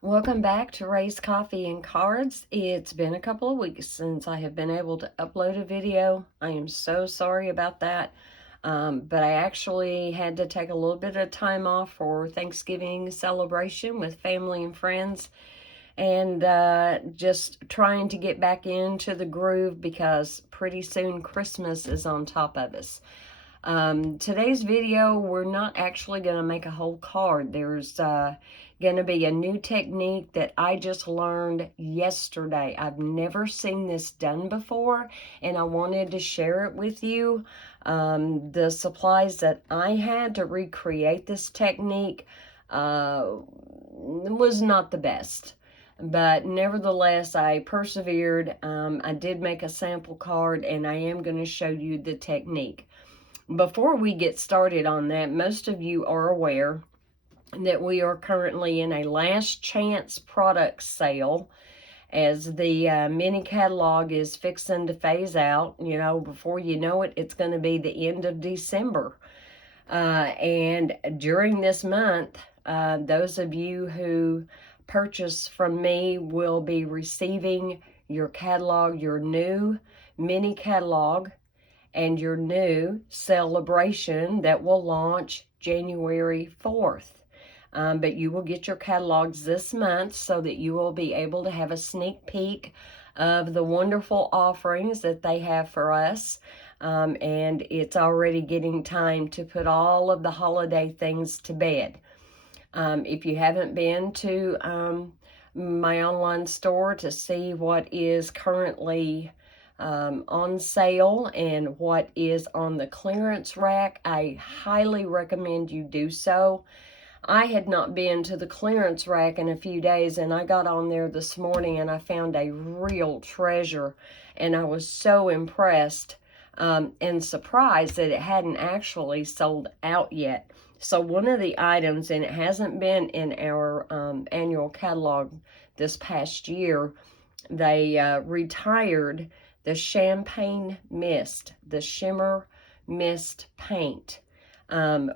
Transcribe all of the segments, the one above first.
Welcome back to Ray's Coffee and Cards. It's been a couple of weeks since I have been able to upload a video. I am so sorry about that. But I actually had to take a little bit of time off for Thanksgiving celebration with family and friends, and just trying to get back into the groove because pretty soon Christmas is on top of us. Today's video, we're not actually going to make a whole card. There's going to be a new technique that I just learned yesterday. I've never seen this done before, and I wanted to share it with you. The supplies that I had to recreate this technique was not the best. But nevertheless, I persevered. I did make a sample card, and I am going to show you the technique. Before we get started on that, most of you are aware that we are currently in a last chance product sale as the mini catalog is fixing to phase out. You know, before you know it, it's going to be the end of December. And during this month, those of you who purchase from me will be receiving your catalog, your new mini catalog, and your new celebration that will launch January 4th. But you will get your catalogs this month so that you will be able to have a sneak peek of the wonderful offerings that they have for us. And it's already getting time to put all of the holiday things to bed. If you haven't been to my online store to see what is currently on sale and what is on the clearance rack, I highly recommend you do so. I had not been to the clearance rack in a few days, and I got on there this morning and I found a real treasure, and I was so impressed and surprised that it hadn't actually sold out yet. So one of the items, and it hasn't been in our annual catalog this past year, they retired the Champagne Mist, the Shimmer Mist Paint.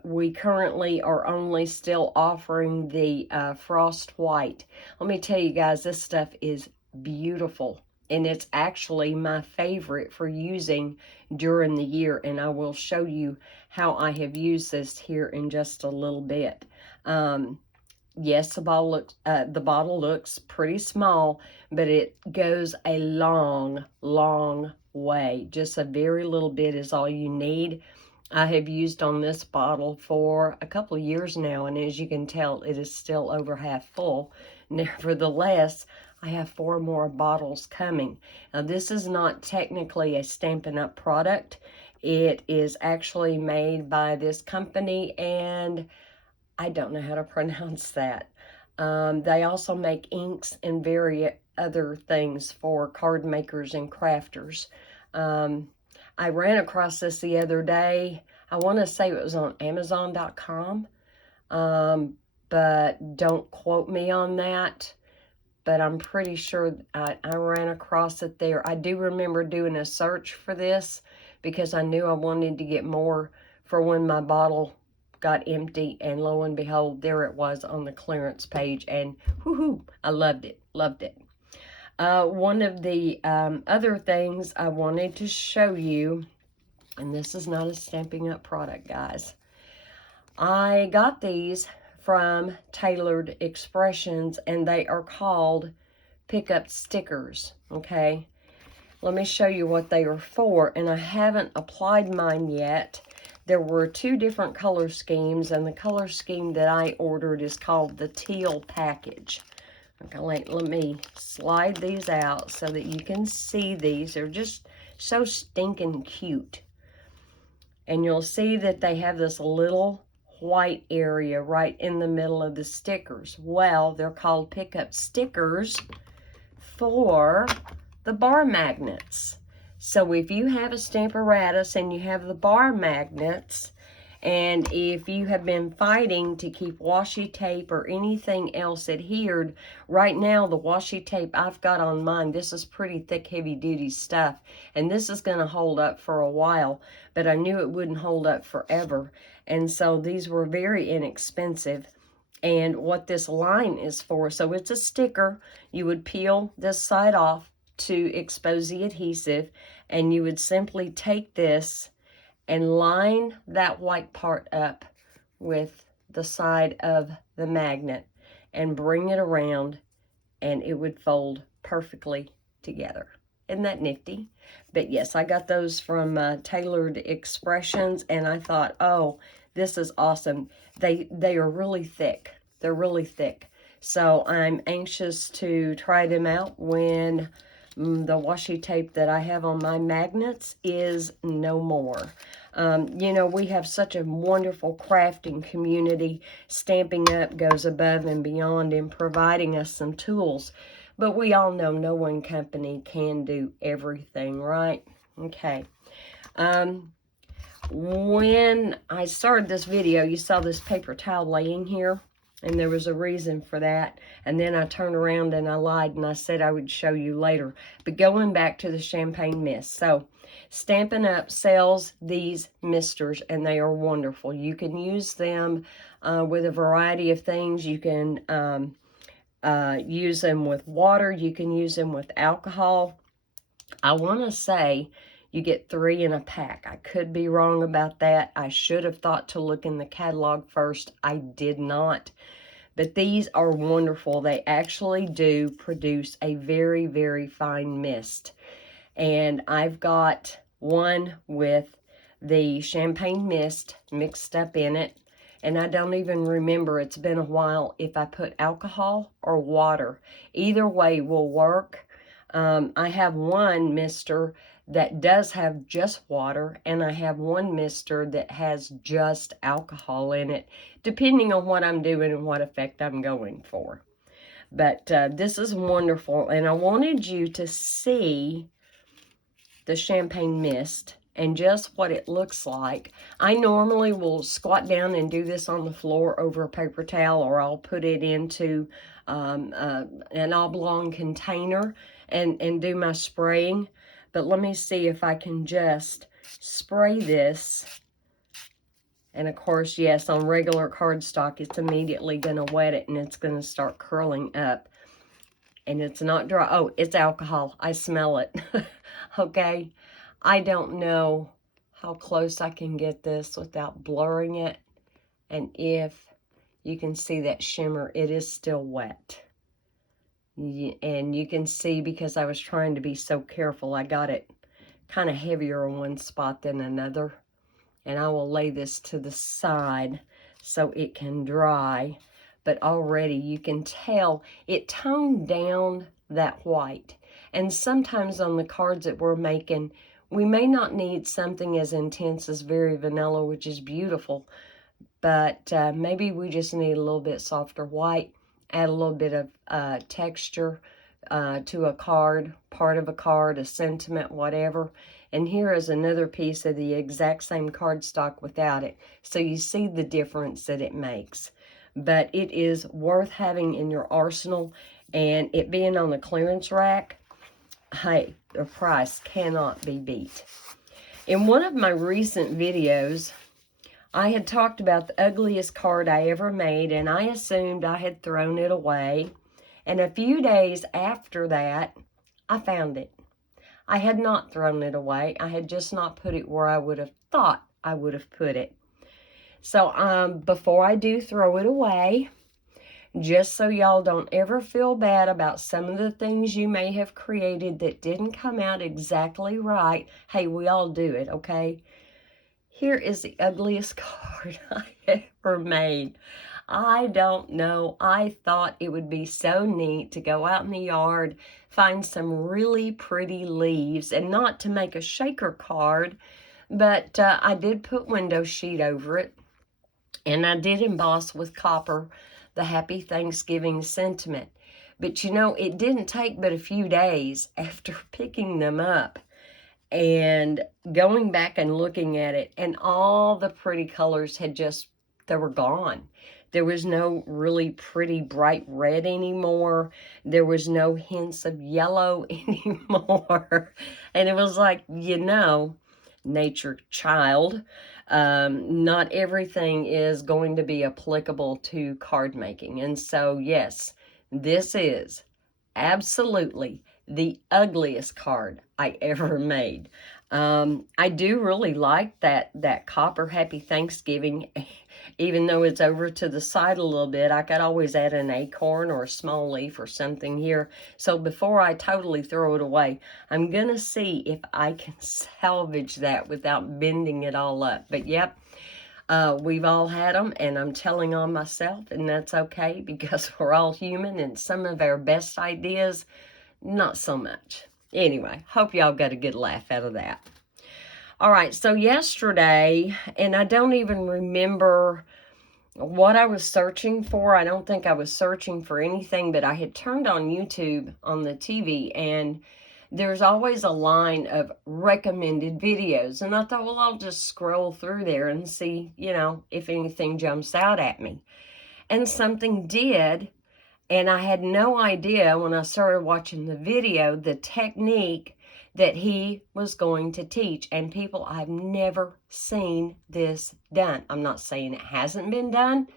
We currently are only still offering the Frost White. Let me tell you guys, this stuff is beautiful, and it's actually my favorite for using during the year, and I will show you how I have used this here in just a little bit. Yes, the bottle looks pretty small, but it goes a long, long way. Just a very little bit is all you need. I have used on this bottle for a couple of years now, and as you can tell, it is still over half full. Nevertheless, I have 4 more bottles coming. Now, this is not technically a Stampin' Up! Product. It is actually made by this company, and I don't know how to pronounce that. They also make inks and various other things for card makers and crafters. I ran across this the other day. I want to say it was on Amazon.com, but don't quote me on that. But I'm pretty sure I ran across it there. I do remember doing a search for this because I knew I wanted to get more for when my bottle got empty, and lo and behold, there it was on the clearance page, and whoo-hoo, I loved it. One of the other things I wanted to show you, and this is not a Stampin' Up! Product, guys. I got these from Tailored Expressions, and they are called pickup stickers, okay? Let me show you what they are for, and I haven't applied mine yet. There were 2 different color schemes, and the color scheme that I ordered is called the Teal Package. Okay, let me slide these out so that you can see these. They're just so stinking cute. And you'll see that they have this little white area right in the middle of the stickers. Well, they're called pickup stickers for the bar magnets. So if you have a Stamparatus and you have the bar magnets, and if you have been fighting to keep washi tape or anything else adhered, right now the washi tape I've got on mine, this is pretty thick, heavy duty stuff, and this is going to hold up for a while, but I knew it wouldn't hold up forever, and so these were very inexpensive. and what this line is for. So it's a sticker. You would peel this side off to expose the adhesive, and you would simply take this and line that white part up with the side of the magnet and bring it around, and it would fold perfectly together. Isn't that nifty? But yes, I got those from Tailored Expressions, and I thought, oh, this is awesome. They are really thick. They're really thick. So I'm anxious to try them out when the washi tape that I have on my magnets is no more. You know, we have such a wonderful crafting community. Stampin' Up! Goes above and beyond in providing us some tools. But we all know no one company can do everything, right? Okay. When I started this video, you saw this paper towel laying here, and there was a reason for that. And then I turned around and I lied and I said I would show you later. But going back to the champagne mist. So Stampin' Up! Sells these misters, and they are wonderful. You can use them with a variety of things. You can use them with water. You can use them with alcohol. I want to say you get 3 in a pack. I could be wrong about that. I should have thought to look in the catalog first. I did not. But these are wonderful. They actually do produce a very, very fine mist. And I've got one with the champagne mist mixed up in it. And I don't even remember, it's been a while, if I put alcohol or water. Either way will work. I have one mister that does have just water, and I have one mister that has just alcohol in it, depending on what I'm doing and what effect I'm going for. But this is wonderful, and I wanted you to see the champagne mist and just what it looks like. I normally will squat down and do this on the floor over a paper towel, or I'll put it into an oblong container and do my spraying. But let me see if I can just spray this. And of course, yes, on regular cardstock, it's immediately going to wet it and it's going to start curling up. And it's not dry. Oh, it's alcohol. I smell it. Okay. I don't know how close I can get this without blurring it. And if you can see that shimmer, it is still wet. And you can see, because I was trying to be so careful, I got it kind of heavier on one spot than another. And I will lay this to the side so it can dry. But already you can tell it toned down that white. And sometimes on the cards that we're making, we may not need something as intense as Very Vanilla, which is beautiful, but maybe we just need a little bit softer white, add a little bit of texture to a card, part of a card, a sentiment, whatever. And here is another piece of the exact same cardstock without it. So you see the difference that it makes. But it is worth having in your arsenal, and it being on the clearance rack, hey, the price cannot be beat. In one of my recent videos, I had talked about the ugliest card I ever made, and I assumed I had thrown it away. And a few days after that, I found it. I had not thrown it away. I had just not put it where I would have thought I would have put it. So before I do throw it away, just so y'all don't ever feel bad about some of the things you may have created that didn't come out exactly right. Hey, we all do it, okay? Here is the ugliest card I ever made. I don't know. I thought it would be so neat to go out in the yard, find some really pretty leaves, and not to make a shaker card, but I did put window sheet over it, and I did emboss with copper the Happy Thanksgiving sentiment. But you know, it didn't take but a few days after picking them up and going back and looking at it, and all the pretty colors had just, they were gone. There was no really pretty bright red anymore. There was no hints of yellow anymore. And it was like, you know, nature child, not everything is going to be applicable to card making. And so, yes, this is absolutely the ugliest card I ever made. I do really like that copper Happy Thanksgiving, even though it's over to the side a little bit. I could always add an acorn or a small leaf or something here. So before I totally throw it away, I'm gonna see if I can salvage that without bending it all up. But yep, we've all had them, and I'm telling on myself, and that's okay because we're all human, and some of our best ideas, not so much. Anyway, hope y'all got a good laugh out of that. All right, so yesterday, and I don't even remember what I was searching for. I don't think I was searching for anything, but I had turned on YouTube on the TV, and there's always a line of recommended videos. And I thought, well, I'll just scroll through there and see, if anything jumps out at me. And something did, and I had no idea when I started watching the video, the technique that he was going to teach. And people, I've never seen this done. I'm not saying it hasn't been done.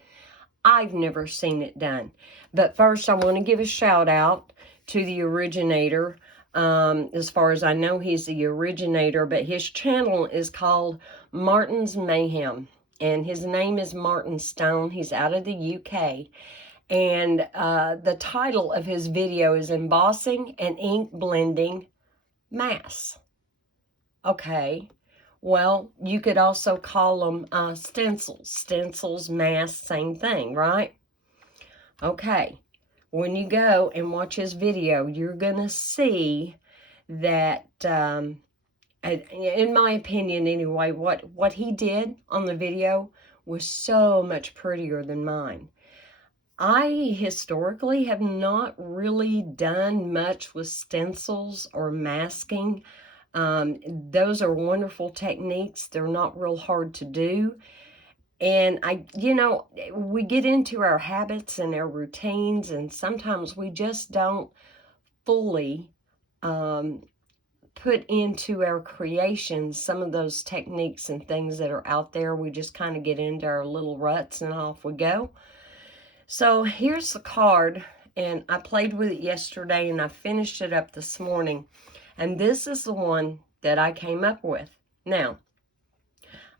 I've never seen it done. But first, I want to give a shout out to the originator. As far as I know, he's the originator, but his channel is called Martin's Mayhem. And his name is Martin Stone. He's out of the UK. And the title of his video is Embossing and Ink Blending Mass. Okay, well, you could also call them stencils. Stencils, mass, same thing, right? Okay, when you go and watch his video, you're going to see that, in my opinion anyway, what he did on the video was so much prettier than mine. I historically have not really done much with stencils or masking. Those are wonderful techniques. They're not real hard to do. And we get into our habits and our routines, and sometimes we just don't fully put into our creations some of those techniques and things that are out there. We just kind of get into our little ruts and off we go. So here's the card, and I played with it yesterday, and I finished it up this morning. And this is the one that I came up with. Now,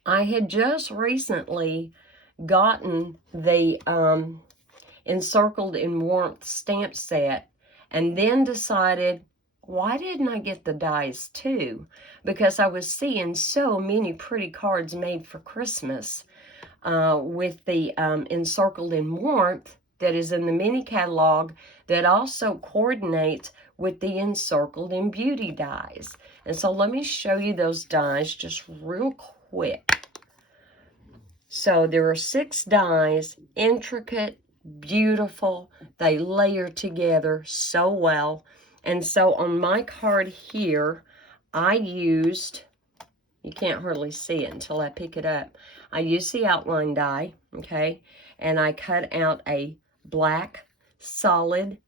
I had just recently gotten the Encircled in Warmth stamp set, and then decided, why didn't I get the dies too? Because I was seeing so many pretty cards made for Christmas with the Encircled in Warmth that is in the mini catalog that also coordinates with the Encircled in Beauty dies. And so let me show you those dies just real quick. So there are 6 dies, intricate, beautiful. They layer together so well. And so on my card here, I used, you can't hardly see it until I pick it up. I used the outline die, okay? And I cut out a black solid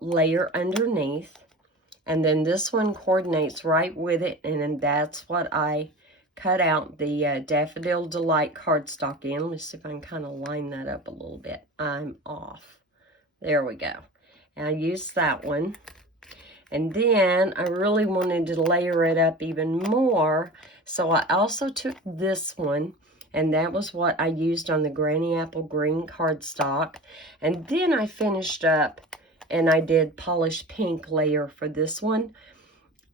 layer underneath. And then this one coordinates right with it. And then that's what I cut out the Daffodil Delight cardstock in. Let me see if I can kind of line that up a little bit. I'm off. There we go. And I used that one. And then I really wanted to layer it up even more. So I also took this one, and that was what I used on the Granny Apple Green cardstock. And then I finished up, and I did polished pink layer for this one.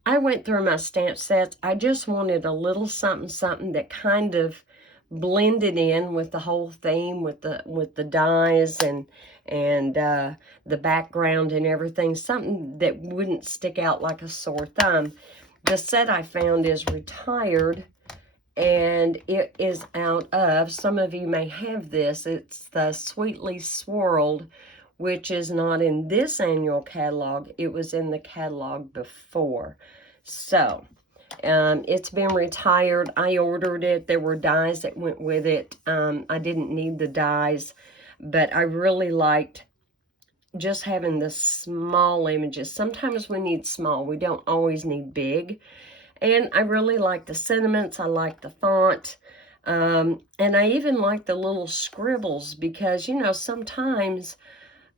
I went through my stamp sets. I just wanted a little something that kind of blended in with the whole theme, with the dies and the background and everything. Something that wouldn't stick out like a sore thumb. The set I found is retired, and it is out of, some of you may have this, it's the Sweetly Swirled, which is not in this annual catalog. It was in the catalog before. So, it's been retired. I ordered it. There were dies that went with it. I didn't need the dies, but I really liked just having the small images. Sometimes we need small. We don't always need big. And I really like the sentiments. I like the font. And I even like the little scribbles because, you know, sometimes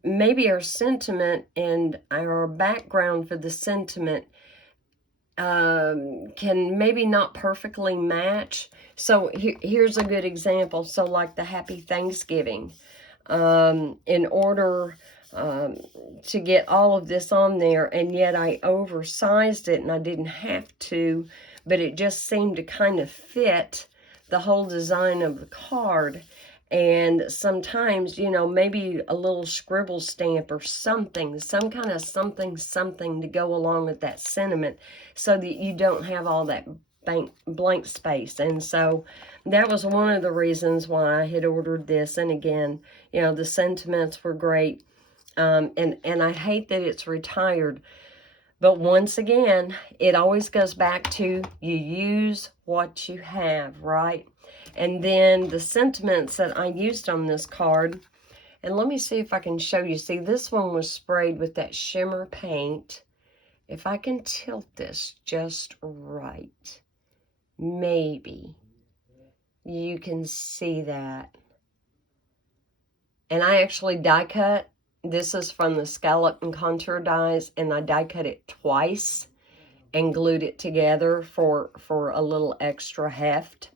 maybe our sentiment and our background for the sentiment can maybe not perfectly match. So here's a good example. So like the Happy Thanksgiving. In order to get all of this on there, and yet I oversized it and I didn't have to, but it just seemed to kind of fit the whole design of the card. And sometimes, you know, maybe a little scribble stamp or something, some kind of something to go along with that sentiment so that you don't have all that blank space. And so that was one of the reasons why I had ordered this. And again, you know, the sentiments were great. And I hate that it's retired. But once again, it always goes back to you use what you have, right? And then the sentiments that I used on this card, and let me see if I can show you. See, this one was sprayed with that shimmer paint. If I can tilt this just right, maybe you can see that. And I actually die cut. This is from the Scallop and Contour dies, and I die cut it twice and glued it together for a little extra heft.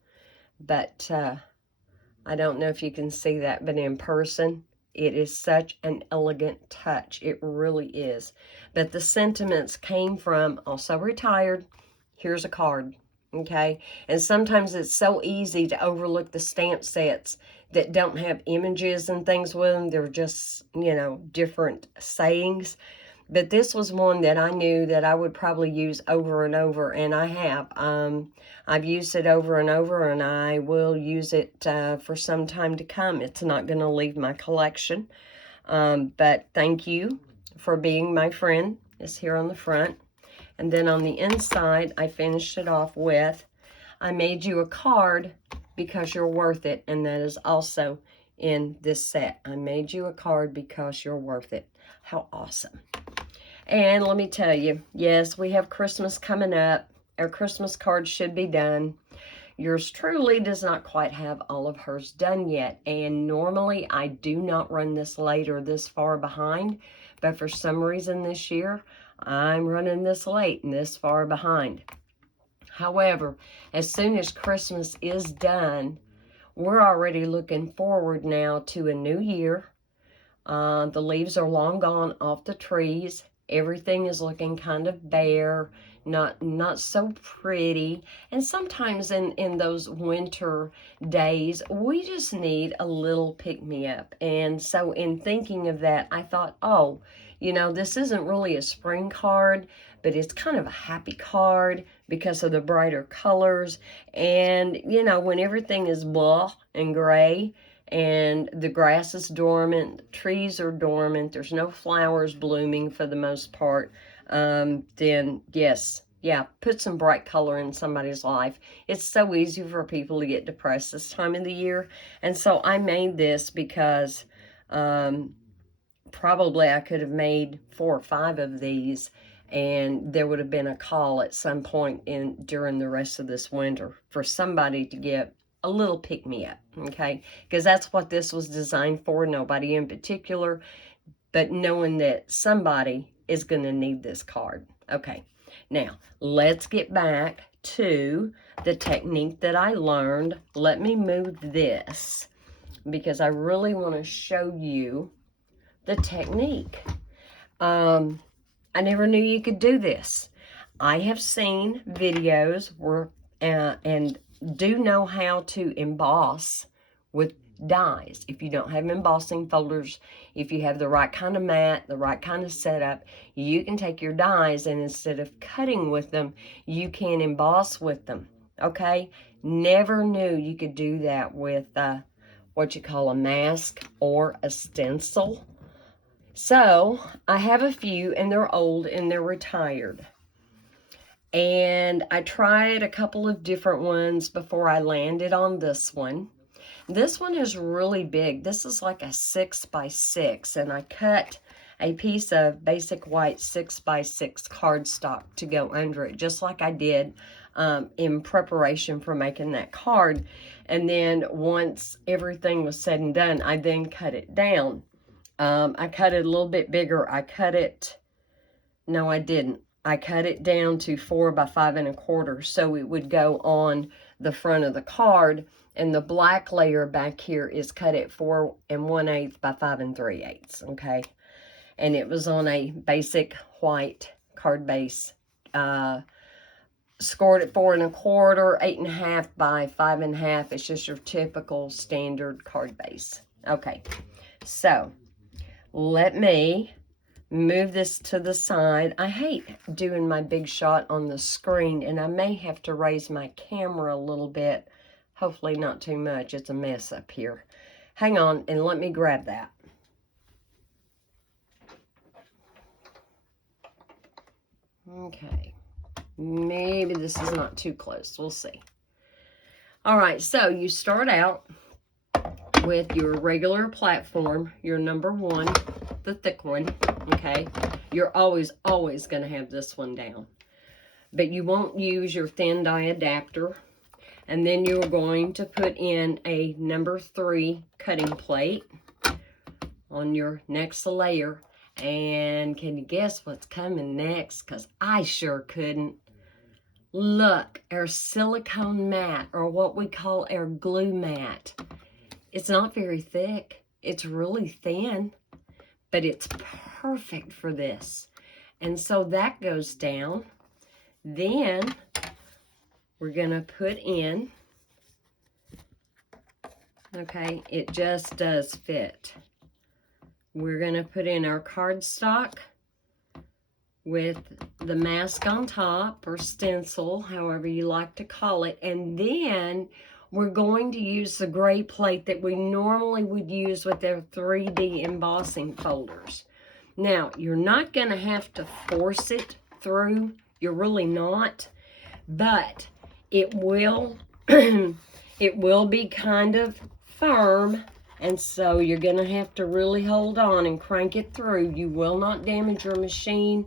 But I don't know if you can see that, but in person, it is such an elegant touch. It really is. But the sentiments came from, also retired, here's a card, okay? And sometimes it's so easy to overlook the stamp sets that don't have images and things with them. They're just, you know, different sayings. But this was one that I knew that I would probably use over and over, and I have. I've used it over and over, and I will use it for some time to come. It's not going to leave my collection. But thank you for being my friend. It's here on the front. And then on the inside, I finished it off with, I made you a card because you're worth it. And that is also in this set. I made you a card because you're worth it. How awesome. And let me tell you, yes, we have Christmas coming up. Our Christmas cards should be done. Yours truly does not quite have all of hers done yet. And normally I do not run this late or this far behind. But for some reason this year, I'm running this late and this far behind. However, as soon as Christmas is done, we're already looking forward now to a new year. The leaves are long gone off the trees. Everything is looking kind of bare, not so pretty. And sometimes in those winter days, we just need a little pick-me-up. And so in thinking of that, I thought, oh, you know, this isn't really a spring card, but it's kind of a happy card because of the brighter colors. And, you know, when everything is blah and gray, and the grass is dormant, trees are dormant, there's no flowers blooming for the most part, then yes, yeah, put some bright color in somebody's life. It's so easy for people to get depressed this time of the year. And so I made this because probably I could have made 4 or 5 of these, and there would have been a call at some point during the rest of this winter for somebody to get a little pick-me-up, okay? Because that's what this was designed for, nobody in particular, but knowing that somebody is going to need this card. Okay, now let's get back to the technique that I learned. Let me move this because I really want to show you the technique. I never knew you could do this. I have seen videos where, and do know how to emboss with dies. If you don't have embossing folders, if you have the right kind of mat, the right kind of setup, you can take your dies and instead of cutting with them, you can emboss with them, okay? Never knew you could do that with what you call a mask or a stencil. So I have a few, and they're old and they're retired. And I tried a couple of different ones before I landed on this one. This one is really big. This is like a 6 by 6, and I cut a piece of basic white 6x6 cardstock to go under it, just like I did in preparation for making that card. And then once everything was said and done, I then cut it down. I cut it a little bit bigger. No, I didn't. I cut it down to 4 by 5 1/4, so it would go on the front of the card, and the black layer back here is cut at 4 1/8 by 5 3/8, okay? And it was on a basic white card base, scored at 4 1/4, 8 1/2 by 5 1/2. It's just your typical standard card base. Okay, so let me move this to the side. I hate doing my big shot on the screen, and I may have to raise my camera a little bit. Hopefully not too much. It's a mess up here. Hang on, and let me grab that. Okay. Maybe this is not too close. We'll see. All right, so you start out with your regular platform, your number 1, the thick one, okay? You're always going to have this one down. But you won't use your thin die adapter. And then you're going to put in a number 3 cutting plate on your next layer. And can you guess what's coming next? Because I sure couldn't. Look, our silicone mat, or what we call our glue mat. It's not very thick. It's really thin, but it's perfect for this. And so that goes down. Then we're going to put in, okay, it just does fit. We're going to put in our cardstock with the mask on top, or stencil, however you like to call it. And then we're going to use the gray plate that we normally would use with their 3D embossing folders. Now, you're not going to have to force it through. You're really not. But it will, it will be kind of firm. And so you're going to have to really hold on and crank it through. You will not damage your machine.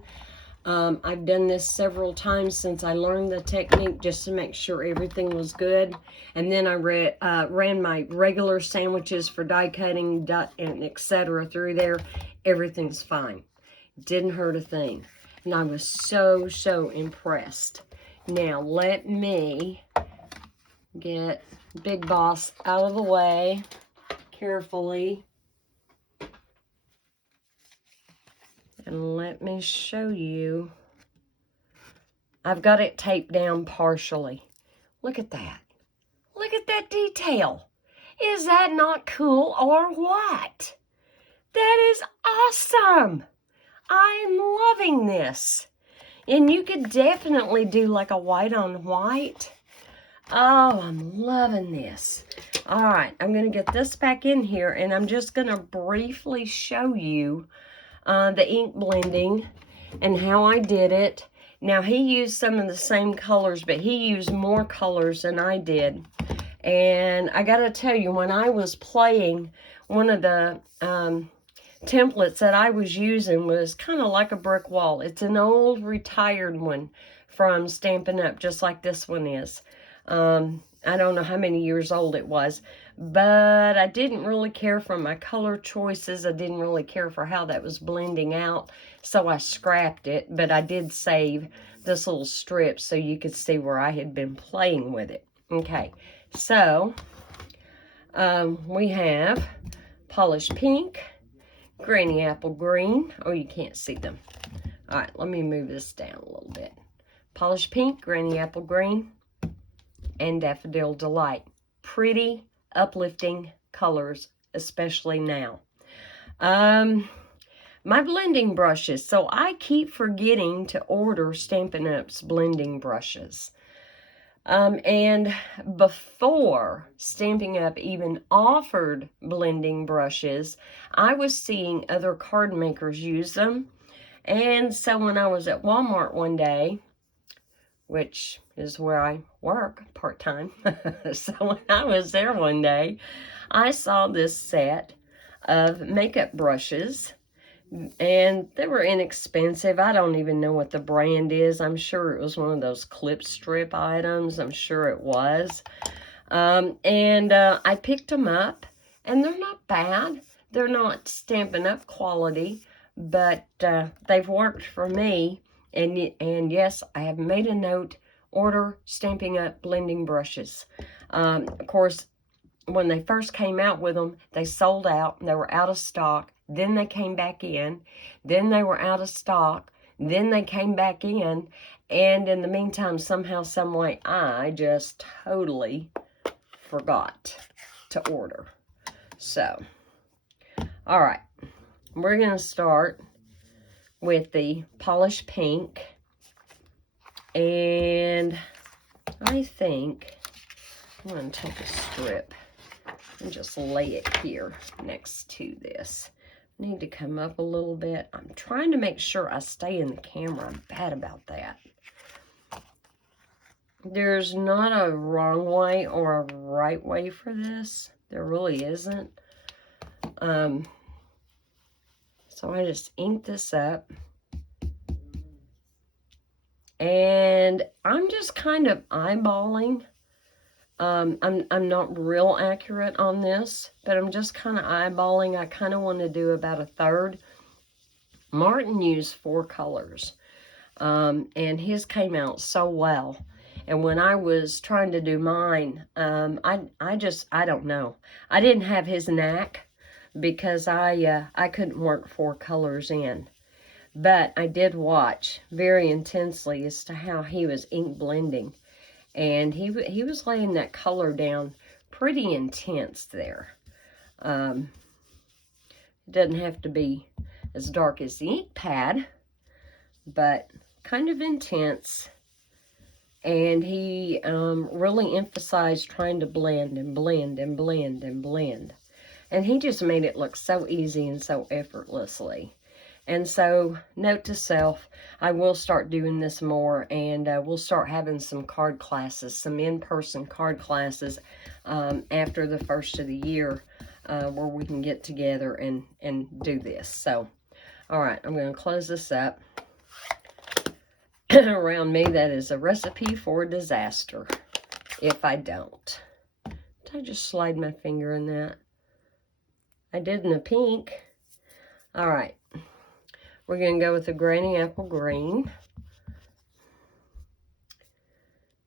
I've done this several times since I learned the technique, just to make sure everything was good. And then I ran my regular sandwiches for die cutting and etc. through there. Everything's fine. Didn't hurt a thing. And I was so impressed. Now let me get Big Boss out of the way carefully. And let me show you. I've got it taped down partially. Look at that. Look at that detail. Is that not cool or what? That is awesome. I'm loving this. And you could definitely do like a white on white. Oh, I'm loving this. All right, I'm going to get this back in here, and I'm just going to briefly show you the ink blending and how I did it. Now, he used some of the same colors, but he used more colors than I did. And I got to tell you, when I was playing, one of the templates that I was using was kind of like a brick wall. It's an old retired one from Stampin' Up, just like this one is. I don't know how many years old it was, but I didn't really care for my color choices. I didn't really care for how that was blending out, so I scrapped it. But I did save this little strip so you could see where I had been playing with it. Okay, so we have polished pink, granny apple green. Oh, you can't see them. All right, let me move this down a little bit. Polished pink, granny apple green, and Daffodil Delight. Pretty, uplifting colors, especially now. My blending brushes. So I keep forgetting to order Stampin' Up's blending brushes. And before Stampin' Up even offered blending brushes, I was seeing other card makers use them. And so when I was at Walmart one day, which is where I work part-time. So when I was there one day, I saw this set of makeup brushes And they were inexpensive. I don't even know what the brand is. I'm sure it was one of those clip strip items. I'm sure it was. I picked them up, and they're not bad. They're not Stampin' Up! Quality, but they've worked for me. And yes, I have made a note, order Stampin' Up! Blending brushes. Of course, when they first came out with them, they sold out. They were out of stock. Then they came back in. Then they were out of stock. Then they came back in. And in the meantime, somehow, some way, I just totally forgot to order. So, all right. We're going to start with the polished pink. And I think I'm going to take a strip and just lay it here next to this. Need to come up a little bit. I'm trying to make sure I stay in the camera. I'm bad about that. There's not a wrong way or a right way for this. There really isn't. So I just ink this up. And I'm just kind of eyeballing. I'm not real accurate on this, but I'm just kind of eyeballing. I kind of want to do about a third. Martin used 4 colors, and his came out so well. And when I was trying to do mine, I don't know. I didn't have his knack because I couldn't work 4 colors in. But I did watch very intensely as to how he was ink blending. And he was laying that color down pretty intense there. It doesn't have to be as dark as the ink pad, but kind of intense. And he really emphasized trying to blend and blend and blend and blend. And he just made it look so easy and so effortlessly. And so, note to self, I will start doing this more, and we'll start having some card classes, some in-person card classes after the first of the year where we can get together and do this. So, all right, I'm going to close this up. Around me, that is a recipe for disaster if I don't. Did I just slide my finger in that? I did in the pink. All right. We're going to go with the Granny Apple Green.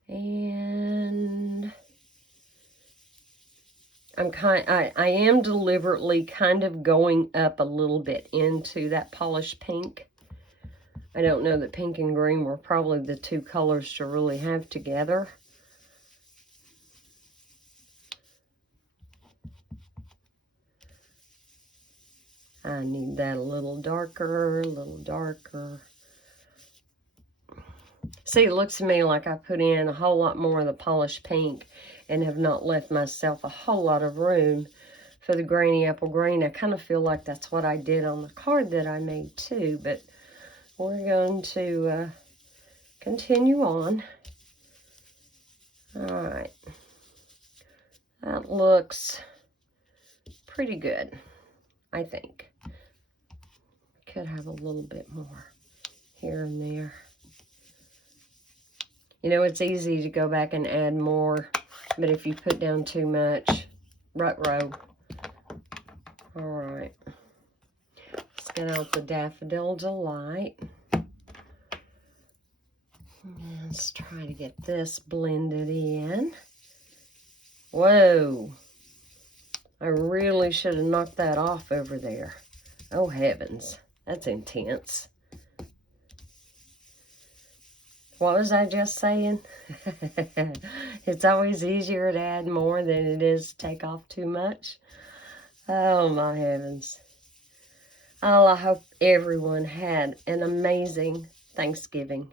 And I am deliberately kind of going up a little bit into that polished pink. I don't know that pink and green were probably the 2 colors to really have together. I need that a little darker, a little darker. See, it looks to me like I put in a whole lot more of the polished pink and have not left myself a whole lot of room for the Granny Apple Green. I kind of feel like that's what I did on the card that I made too, but we're going to continue on. All right. That looks pretty good, I think. Could have a little bit more here and there. You know, it's easy to go back and add more, but if you put down too much, ruh-roh. All right. Let's get out the Daffodil Delight. Let's try to get this blended in. Whoa. I really should have knocked that off over there. Oh, heavens. That's intense. What was I just saying? It's always easier to add more than it is to take off too much. Oh, my heavens. Oh, I hope everyone had an amazing Thanksgiving.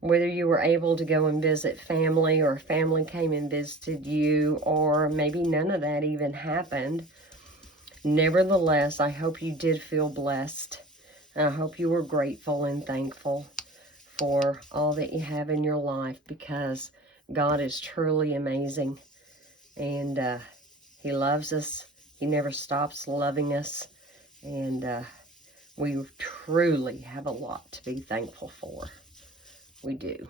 Whether you were able to go and visit family or family came and visited you, or maybe none of that even happened. Nevertheless, I hope you did feel blessed. And I hope you were grateful and thankful for all that you have in your life, because God is truly amazing. And He loves us. He never stops loving us. And we truly have a lot to be thankful for. We do.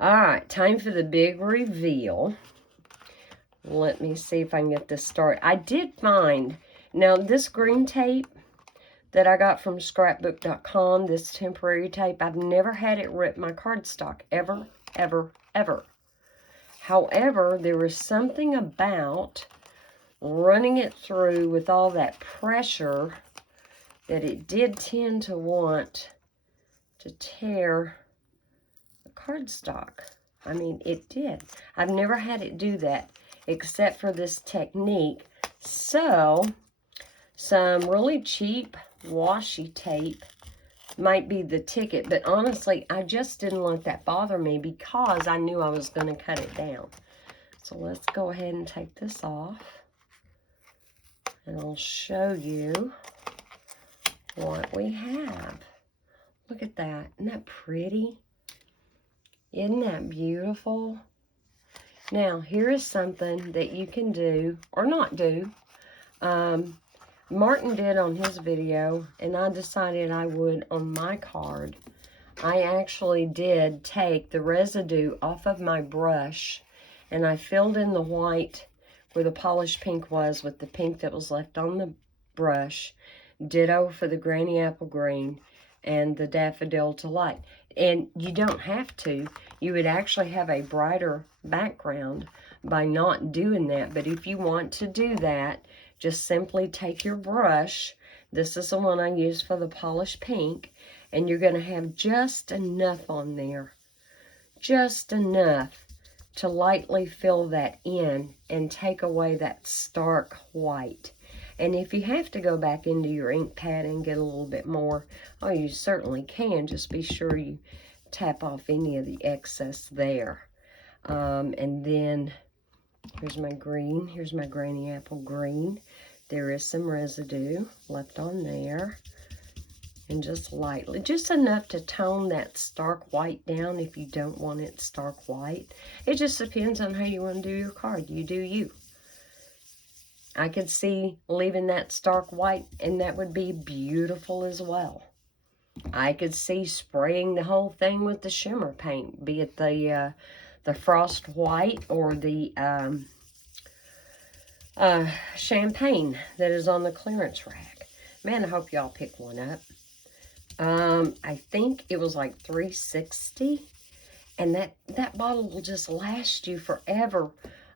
All right, time for the big reveal. Let me see if I can get this started. I did find, now this green tape that I got from scrapbook.com, this temporary tape, I've never had it rip my cardstock, ever, ever, ever. However, there was something about running it through with all that pressure that it did tend to want to tear the cardstock. I mean, it did. I've never had it do that except for this technique. So, some really cheap washi tape might be the ticket, but honestly, I just didn't let that bother me because I knew I was going to cut it down. So let's go ahead and take this off, and I'll show you what we have. Look at that. Isn't that pretty? Isn't that beautiful? Now, here is something that you can do or not do. Martin did on his video, and I decided I would on my card. I actually did take the residue off of my brush, and I filled in the white where the polished pink was with the pink that was left on the brush. Ditto for the granny apple green and the daffodil delight. And you don't have to. You would actually have a brighter background by not doing that. But if you want to do that, just simply take your brush. This is the one I use for the polished pink. And you're going to have just enough on there. Just enough to lightly fill that in and take away that stark white. And if you have to go back into your ink pad and get a little bit more, oh, you certainly can. Just be sure you tap off any of the excess there. And then here's my green. Here's my granny apple green. There is some residue left on there. And just lightly, just enough to tone that stark white down if you don't want it stark white. It just depends on how you want to do your card. You do you. I could see leaving that stark white, and that would be beautiful as well. I could see spraying the whole thing with the shimmer paint, be it the frost white or the champagne that is on the clearance rack. Man, I hope y'all pick one up. I think it was like $3.60, and that bottle will just last you forever.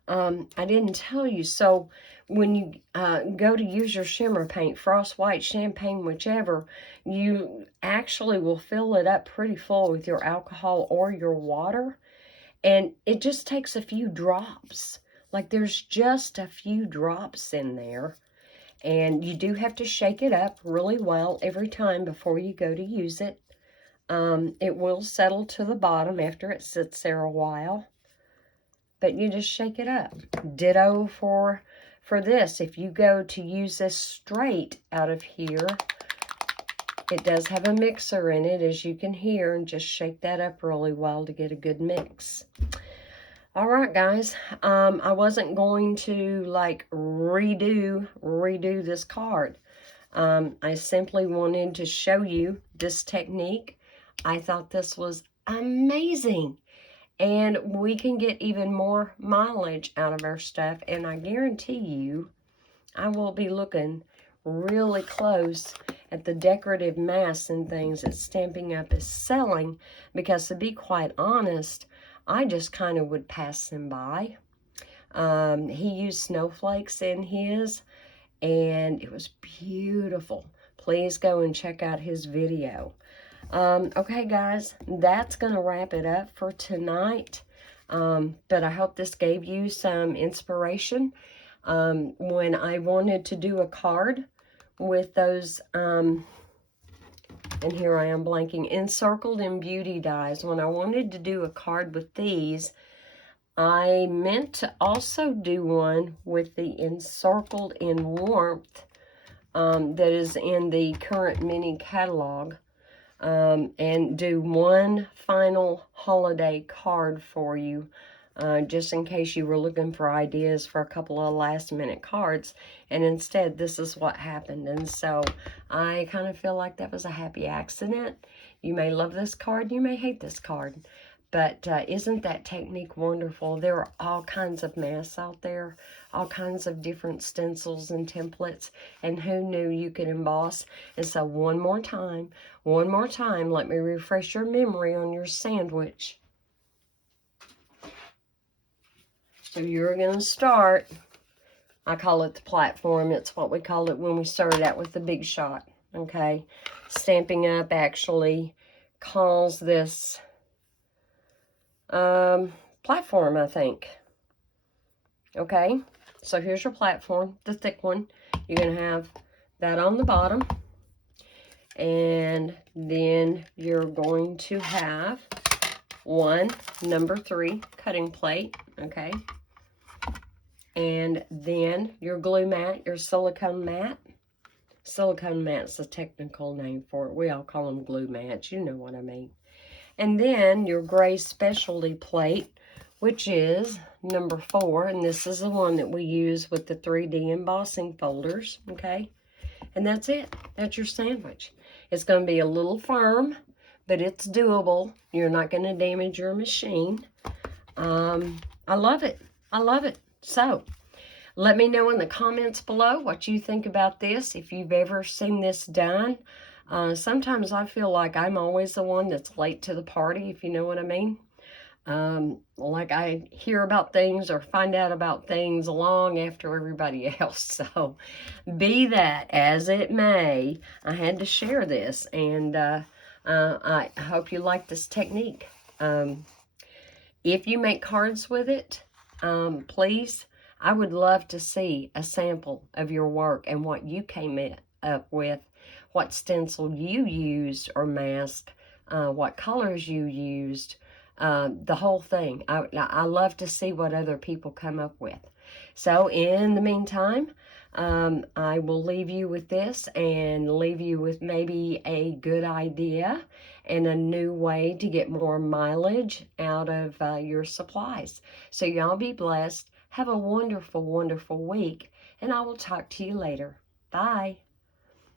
I didn't tell you. So when you go to use your shimmer paint, frost white, champagne, whichever, you actually will fill it up pretty full with your alcohol or your water, and it just takes a few drops. Like there's just a few drops in there. And you do have to shake it up really well every time before you go to use it. It will settle to the bottom after it sits there a while. But you just shake it up. Ditto for this. If you go to use this straight out of here, it does have a mixer in it, as you can hear. And just shake that up really well to get a good mix. All right, guys, I wasn't going to like redo this card. I simply wanted to show you this technique. I thought this was amazing, and we can get even more mileage out of our stuff, and I guarantee you I will be looking really close at the decorative masks and things that Stampin' Up! Is selling, because to be quite honest, I just kind of would pass them by. He used snowflakes in his, and it was beautiful. Please go and check out his video. Okay, guys, that's going to wrap it up for tonight. But I hope this gave you some inspiration. When I wanted to do a card with those... and here I am blanking, encircled in beauty dies. When I wanted to do a card with these, I meant to also do one with the encircled in warmth that is in the current mini catalog, and do one final holiday card for you just in case you were looking for ideas for a couple of last-minute cards, and instead this is what happened. And so I kind of feel like that was a happy accident. You may love this card, you may hate this card, but isn't that technique wonderful? There are all kinds of masks out there, all kinds of different stencils and templates, and who knew you could emboss? And so one more time, let me refresh your memory on your sandwich. So you're going to start, I call it the platform. It's what we called it when we started out with the big shot, okay? Stamping Up actually calls this platform, I think. Okay, so here's your platform, the thick one. You're going to have that on the bottom. And then you're going to have one number 3 cutting plate, okay? And then your glue mat, your silicone mat. Silicone mat's the technical name for it. We all call them glue mats. You know what I mean. And then your gray specialty plate, which is number 4. And this is the one that we use with the 3D embossing folders, okay? And that's it. That's your sandwich. It's going to be a little firm, but it's doable. You're not going to damage your machine. I love it. I love it. So, let me know in the comments below what you think about this, if you've ever seen this done. Sometimes I feel like I'm always the one that's late to the party, if you know what I mean. Like I hear about things or find out about things long after everybody else. So, be that as it may, I had to share this, and I hope you like this technique. If you make cards with it, please, I would love to see a sample of your work and what you came up with, what stencil you used or mask, what colors you used, the whole thing. I love to see what other people come up with. So in the meantime, I will leave you with this and leave you with maybe a good idea and a new way to get more mileage out of your supplies. So y'all be blessed. Have a wonderful, wonderful week, and I will talk to you later. Bye.